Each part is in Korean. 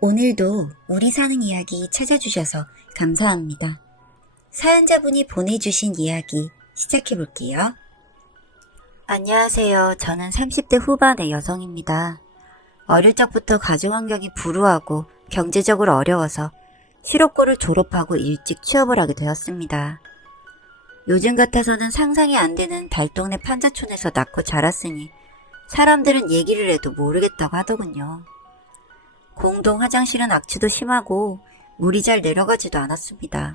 오늘도 우리 사는 이야기 찾아주셔서 감사합니다. 사연자분이 보내주신 이야기 시작해볼게요. 안녕하세요. 저는 30대 후반의 여성입니다. 어릴 적부터 가정환경이 불우하고 경제적으로 어려워서 실업고를 졸업하고 일찍 취업을 하게 되었습니다. 요즘 같아서는 상상이 안 되는 달동네 판자촌에서 낳고 자랐으니 사람들은 얘기를 해도 모르겠다고 하더군요. 공동 화장실은 악취도 심하고 물이 잘 내려가지도 않았습니다.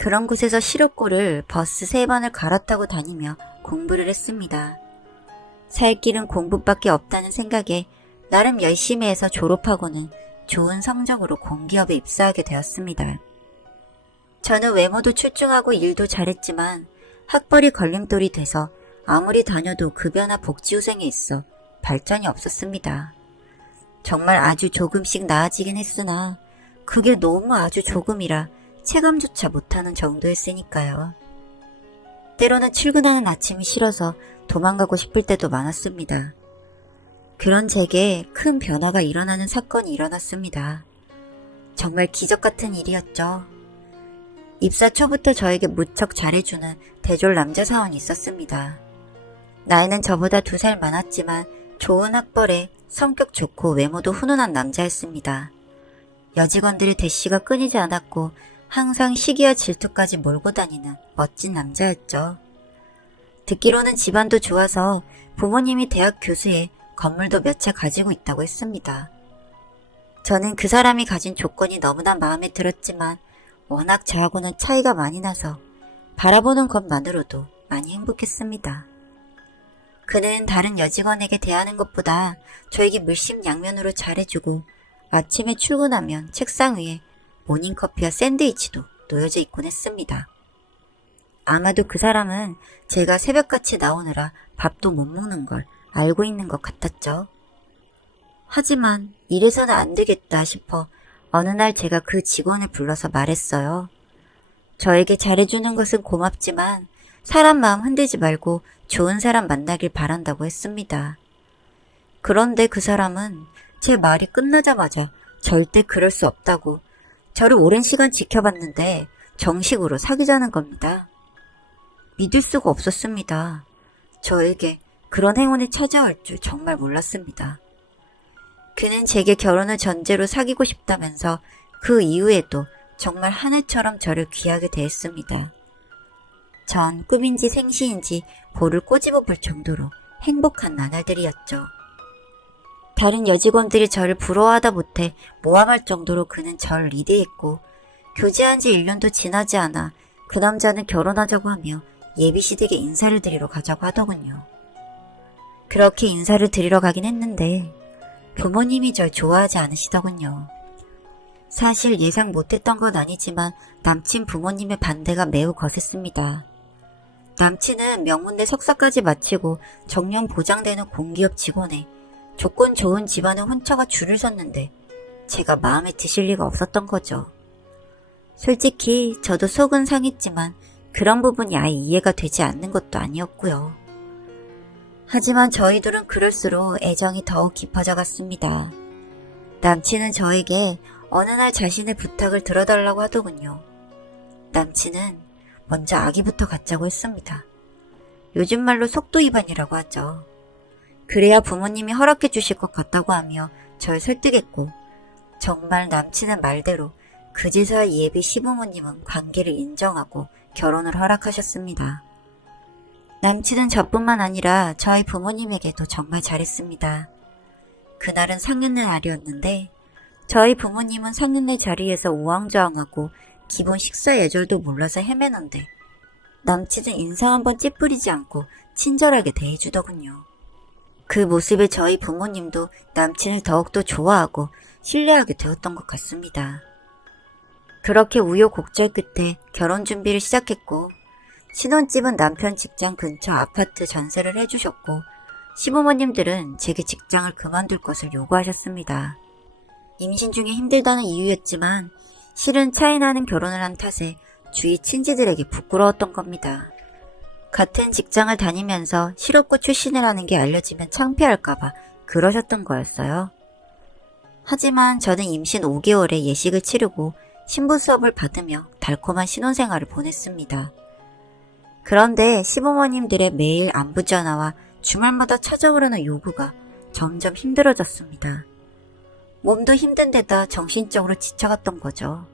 그런 곳에서 실업고를 버스 3번을 갈아타고 다니며 공부를 했습니다. 살 길은 공부밖에 없다는 생각에 나름 열심히 해서 졸업하고는 좋은 성적으로 공기업에 입사하게 되었습니다. 저는 외모도 출중하고 일도 잘했지만 학벌이 걸림돌이 돼서 아무리 다녀도 급여나 복지후생에 있어 발전이 없었습니다. 정말 아주 조금씩 나아지긴 했으나 그게 너무 아주 조금이라 체감조차 못하는 정도였으니까요. 때로는 출근하는 아침이 싫어서 도망가고 싶을 때도 많았습니다. 그런 제게 큰 변화가 일어나는 사건이 일어났습니다. 정말 기적 같은 일이었죠. 입사 초부터 저에게 무척 잘해주는 대졸 남자 사원이 있었습니다. 나이는 저보다 2살 많았지만 좋은 학벌에 성격 좋고 외모도 훈훈한 남자였습니다. 여직원들의 대시가 끊이지 않았고 항상 시기와 질투까지 몰고 다니는 멋진 남자였죠. 듣기로는 집안도 좋아서 부모님이 대학 교수에 건물도 몇 채 가지고 있다고 했습니다. 저는 그 사람이 가진 조건이 너무나 마음에 들었지만 워낙 저하고는 차이가 많이 나서 바라보는 것만으로도 많이 행복했습니다. 그는 다른 여직원에게 대하는 것보다 저에게 물심양면으로 잘해주고 아침에 출근하면 책상 위에 모닝커피와 샌드위치도 놓여져 있곤 했습니다. 아마도 그 사람은 제가 새벽같이 나오느라 밥도 못 먹는 걸 알고 있는 것 같았죠. 하지만 이래서는 안 되겠다 싶어 어느 날 제가 그 직원을 불러서 말했어요. 저에게 잘해주는 것은 고맙지만 사람 마음 흔들지 말고 좋은 사람 만나길 바란다고 했습니다. 그런데 그 사람은 제 말이 끝나자마자 절대 그럴 수 없다고 저를 오랜 시간 지켜봤는데 정식으로 사귀자는 겁니다. 믿을 수가 없었습니다. 저에게 그런 행운이 찾아올 줄 정말 몰랐습니다. 그는 제게 결혼을 전제로 사귀고 싶다면서 그 이후에도 정말 하늘처럼 저를 귀하게 대했습니다. 전 꿈인지 생시인지 볼을 꼬집어 볼 정도로 행복한 나날들이었죠. 다른 여직원들이 저를 부러워하다 못해 모함할 정도로 그는 저를 리드했고 교제한 지 1년도 지나지 않아 그 남자는 결혼하자고 하며 예비시댁에 인사를 드리러 가자고 하더군요. 그렇게 인사를 드리러 가긴 했는데 부모님이 절 좋아하지 않으시더군요. 사실 예상 못했던 건 아니지만 남친 부모님의 반대가 매우 거셌습니다. 남친은 명문대 석사까지 마치고 정년 보장되는 공기업 직원에 조건 좋은 집안을 훔쳐가 줄을 섰는데 제가 마음에 드실 리가 없었던 거죠. 솔직히 저도 속은 상했지만 그런 부분이 아예 이해가 되지 않는 것도 아니었고요. 하지만 저희 둘은 그럴수록 애정이 더욱 깊어져 갔습니다. 남친은 저에게 어느 날 자신의 부탁을 들어달라고 하더군요. 남친은 먼저 아기부터 갖자고 했습니다. 요즘 말로 속도 위반이라고 하죠. 그래야 부모님이 허락해 주실 것 같다고 하며 절 설득했고 정말 남친은 말대로 그제서야 예비 시부모님은 관계를 인정하고 결혼을 허락하셨습니다. 남친은 저뿐만 아니라 저희 부모님에게도 정말 잘했습니다. 그날은 상견례 날이었는데 저희 부모님은 상견례 자리에서 우왕좌왕하고 기본 식사 예절도 몰라서 헤매는데 남친은 인상 한번 찌푸리지 않고 친절하게 대해주더군요. 그 모습에 저희 부모님도 남친을 더욱더 좋아하고 신뢰하게 되었던 것 같습니다. 그렇게 우여곡절 끝에 결혼 준비를 시작했고 신혼집은 남편 직장 근처 아파트 전세를 해주셨고 시부모님들은 제게 직장을 그만둘 것을 요구하셨습니다. 임신 중에 힘들다는 이유였지만 실은 차이나는 결혼을 한 탓에 주위 친지들에게 부끄러웠던 겁니다. 같은 직장을 다니면서 실업고 출신이라는 게 알려지면 창피할까봐 그러셨던 거였어요. 하지만 저는 임신 5개월에 예식을 치르고 신부 수업을 받으며 달콤한 신혼생활을 보냈습니다. 그런데 시부모님들의 매일 안부 전화와 주말마다 찾아오라는 요구가 점점 힘들어졌습니다. 몸도 힘든 데다 정신적으로 지쳐갔던 거죠.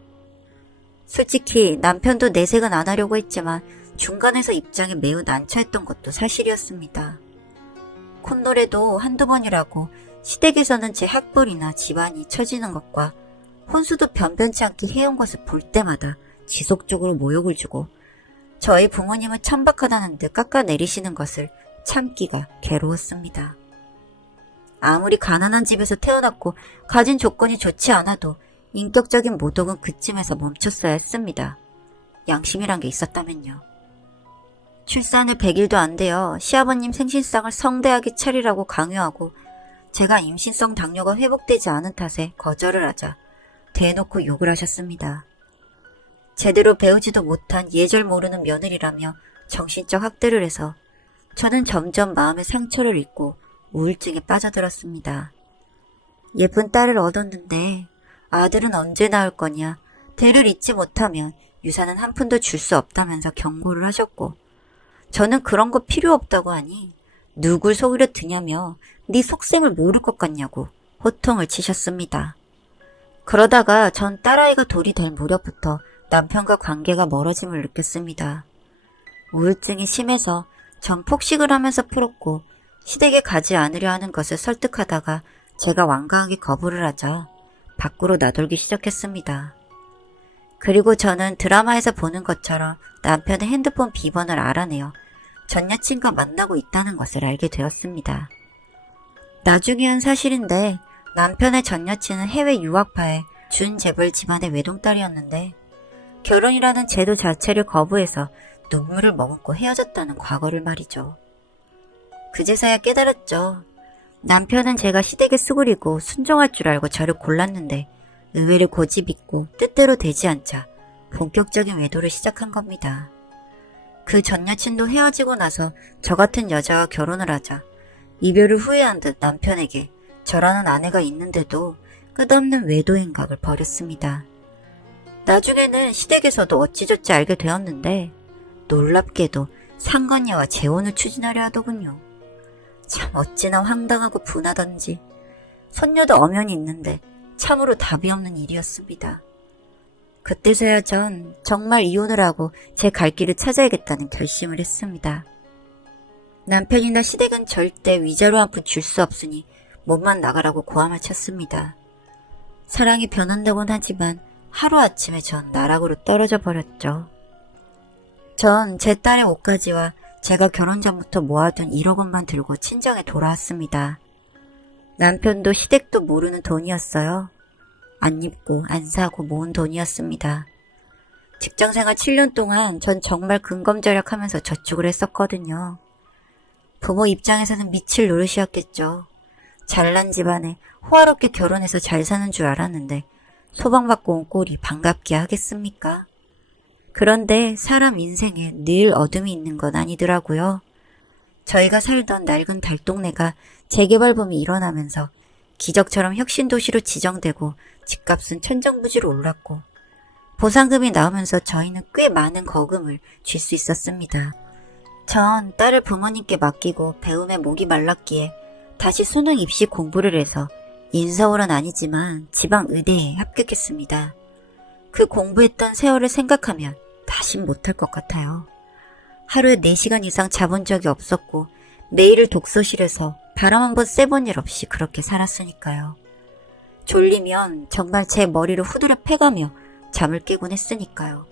솔직히 남편도 내색은 안 하려고 했지만 중간에서 입장에 매우 난처했던 것도 사실이었습니다. 콧노래도 한두 번이라고 시댁에서는 제 학벌이나 집안이 처지는 것과 혼수도 변변치 않게 해온 것을 볼 때마다 지속적으로 모욕을 주고 저희 부모님은 천박하다는 듯 깎아내리시는 것을 참기가 괴로웠습니다. 아무리 가난한 집에서 태어났고 가진 조건이 좋지 않아도 인격적인 모독은 그쯤에서 멈췄어야 했습니다. 양심이란 게 있었다면요. 출산을 100일도 안 되어 시아버님 생신상을 성대하게 차리라고 강요하고 제가 임신성 당뇨가 회복되지 않은 탓에 거절을 하자 대놓고 욕을 하셨습니다. 제대로 배우지도 못한 예절 모르는 며느리라며 정신적 학대를 해서 저는 점점 마음의 상처를 입고 우울증에 빠져들었습니다. 예쁜 딸을 얻었는데 아들은 언제 낳을 거냐, 대를 잇지 못하면 유산은 한 푼도 줄 수 없다면서 경고를 하셨고 저는 그런 거 필요 없다고 하니 누굴 속이려 드냐며 네 속셈을 모를 것 같냐고 호통을 치셨습니다. 그러다가 전 딸아이가 돌이 될 무렵부터 남편과 관계가 멀어짐을 느꼈습니다. 우울증이 심해서 전 폭식을 하면서 풀었고 시댁에 가지 않으려 하는 것을 설득하다가 제가 완강하게 거부를 하자 밖으로 나돌기 시작했습니다. 그리고 저는 드라마에서 보는 것처럼 남편의 핸드폰 비번을 알아내어 전 여친과 만나고 있다는 것을 알게 되었습니다. 나중에는 사실인데 남편의 전 여친은 해외 유학파의 준재벌 집안의 외동딸이었는데 결혼이라는 제도 자체를 거부해서 눈물을 머금고 헤어졌다는 과거를 말이죠. 그제서야 깨달았죠. 남편은 제가 시댁에 수그리고 순종할 줄 알고 저를 골랐는데 의외로 고집있고 뜻대로 되지 않자 본격적인 외도를 시작한 겁니다. 그 전 여친도 헤어지고 나서 저 같은 여자와 결혼을 하자 이별을 후회한 듯 남편에게 저라는 아내가 있는데도 끝없는 외도 행각을 벌였습니다. 나중에는 시댁에서도 어찌저찌 알게 되었는데 놀랍게도 상간녀와 재혼을 추진하려 하더군요. 참 어찌나 황당하고 분하던지 손녀도 엄연히 있는데 참으로 답이 없는 일이었습니다. 그때서야 전 정말 이혼을 하고 제 갈 길을 찾아야겠다는 결심을 했습니다. 남편이나 시댁은 절대 위자료 한 푼 줄 수 없으니 몸만 나가라고 고함을 쳤습니다. 사랑이 변한다곤 하지만 하루아침에 전 나락으로 떨어져 버렸죠. 전 제 딸의 옷가지와 제가 결혼 전부터 모아둔 1억 원만 들고 친정에 돌아왔습니다. 남편도 시댁도 모르는 돈이었어요. 안 입고 안 사고 모은 돈이었습니다. 직장생활 7년 동안 전 정말 근검절약하면서 저축을 했었거든요. 부모 입장에서는 미칠 노릇이었겠죠. 잘난 집안에 호화롭게 결혼해서 잘 사는 줄 알았는데 소방받고 온 꼴이 반갑게 하겠습니까? 그런데 사람 인생에 늘 어둠이 있는 건 아니더라고요. 저희가 살던 낡은 달동네가 재개발붐이 일어나면서 기적처럼 혁신도시로 지정되고 집값은 천정부지로 올랐고 보상금이 나오면서 저희는 꽤 많은 거금을 줄 수 있었습니다. 전 딸을 부모님께 맡기고 배움에 목이 말랐기에 다시 수능 입시 공부를 해서 인서울은 아니지만 지방의대에 합격했습니다. 그 공부했던 세월을 생각하면 다신 못할 것 같아요. 하루에 4시간 이상 자본 적이 없었고 매일을 독서실에서 바람 한 번 쐬본 일 없이 그렇게 살았으니까요. 졸리면 정말 제 머리를 후드려 패가며 잠을 깨곤 했으니까요.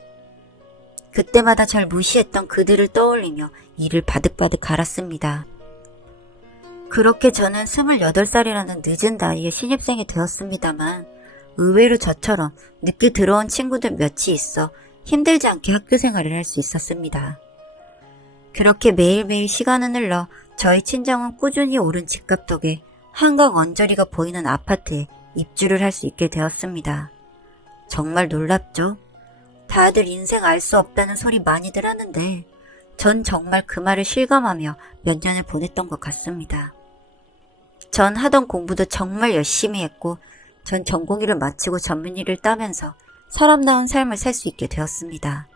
그때마다 절 무시했던 그들을 떠올리며 이를 바득바득 갈았습니다. 그렇게 저는 28살이라는 늦은 나이에 신입생이 되었습니다만 의외로 저처럼 늦게 들어온 친구들 몇이 있어 힘들지 않게 학교 생활을 할 수 있었습니다. 그렇게 매일매일 시간은 흘러 저희 친정은 꾸준히 오른 집값 덕에 한강 언저리가 보이는 아파트에 입주를 할 수 있게 되었습니다. 정말 놀랍죠? 다들 인생 알 수 없다는 소리 많이들 하는데 전 정말 그 말을 실감하며 몇 년을 보냈던 것 같습니다. 전 하던 공부도 정말 열심히 했고 전 전공의를 마치고 전문의를 따면서 사람다운 삶을 살 수 있게 되었습니다.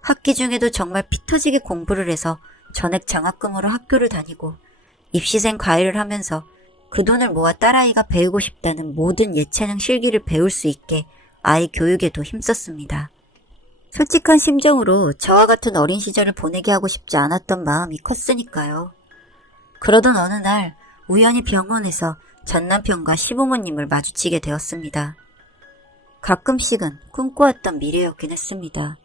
학기 중에도 정말 피 터지게 공부를 해서 전액 장학금으로 학교를 다니고 입시생 과외를 하면서 그 돈을 모아 딸아이가 배우고 싶다는 모든 예체능 실기를 배울 수 있게 아이 교육에도 힘썼습니다. 솔직한 심정으로 저와 같은 어린 시절을 보내게 하고 싶지 않았던 마음이 컸으니까요. 그러던 어느 날 우연히 병원에서 전 남편과 시부모님을 마주치게 되었습니다. 가끔씩은 꿈꿔왔던 미래였긴 했습니다.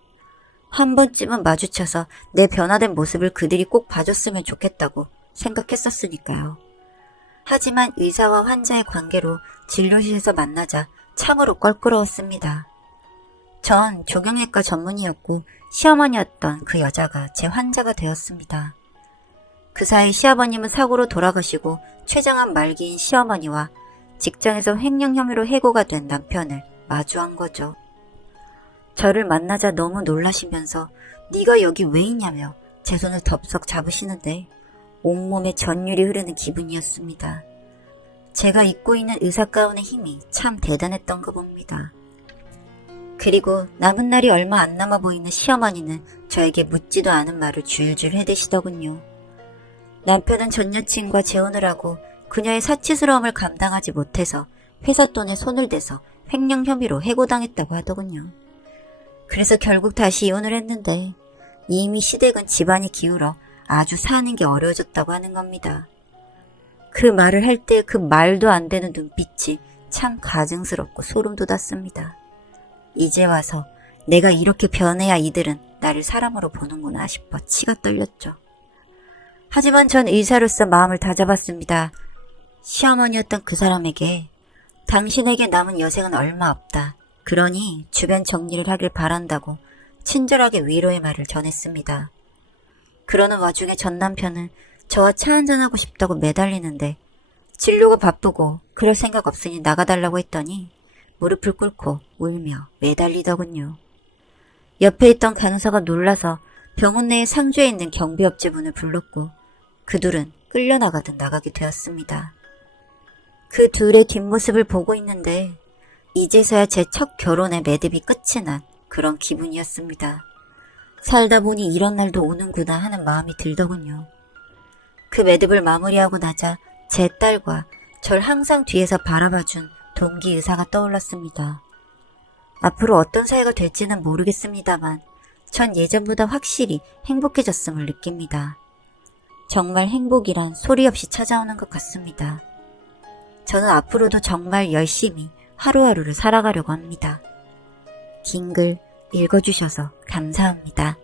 한 번쯤은 마주쳐서 내 변화된 모습을 그들이 꼭 봐줬으면 좋겠다고 생각했었으니까요. 하지만 의사와 환자의 관계로 진료실에서 만나자 참으로 껄끄러웠습니다. 전 조경외과 전문의였고 시어머니였던 그 여자가 제 환자가 되었습니다. 그 사이 시아버님은 사고로 돌아가시고 췌장암 말기인 시어머니와 직장에서 횡령 혐의로 해고가 된 남편을 마주한 거죠. 저를 만나자 너무 놀라시면서 네가 여기 왜 있냐며 제 손을 덥석 잡으시는데 온몸에 전율이 흐르는 기분이었습니다. 제가 입고 있는 의사 가운의 힘이 참 대단했던가 봅니다. 그리고 남은 날이 얼마 안 남아 보이는 시어머니는 저에게 묻지도 않은 말을 줄줄 해대시더군요. 남편은 전 여친과 재혼을 하고 그녀의 사치스러움을 감당하지 못해서 회사 돈에 손을 대서 횡령 혐의로 해고당했다고 하더군요. 그래서 결국 다시 이혼을 했는데 이미 시댁은 집안이 기울어 아주 사는 게 어려워졌다고 하는 겁니다. 그 말을 할 때 그 말도 안 되는 눈빛이 참 가증스럽고 소름 돋았습니다. 이제 와서 내가 이렇게 변해야 이들은 나를 사람으로 보는구나 싶어 치가 떨렸죠. 하지만 전 의사로서 마음을 다잡았습니다. 시어머니였던 그 사람에게 당신에게 남은 여생은 얼마 없다. 그러니 주변 정리를 하길 바란다고 친절하게 위로의 말을 전했습니다. 그러는 와중에 전 남편은 저와 차 한잔하고 싶다고 매달리는데 진료가 바쁘고 그럴 생각 없으니 나가달라고 했더니 무릎을 꿇고 울며 매달리더군요. 옆에 있던 간호사가 놀라서 병원 내에 상주에 있는 경비업체 분을 불렀고 그 둘은 끌려나가듯 나가게 되었습니다. 그 둘의 뒷모습을 보고 있는데 이제서야 제 첫 결혼의 매듭이 끝이 난 그런 기분이었습니다. 살다 보니 이런 날도 오는구나 하는 마음이 들더군요. 그 매듭을 마무리하고 나자 제 딸과 절 항상 뒤에서 바라봐준 동기 의사가 떠올랐습니다. 앞으로 어떤 사이가 될지는 모르겠습니다만 전 예전보다 확실히 행복해졌음을 느낍니다. 정말 행복이란 소리 없이 찾아오는 것 같습니다. 저는 앞으로도 정말 열심히 하루하루를 살아가려고 합니다. 긴 글 읽어주셔서 감사합니다.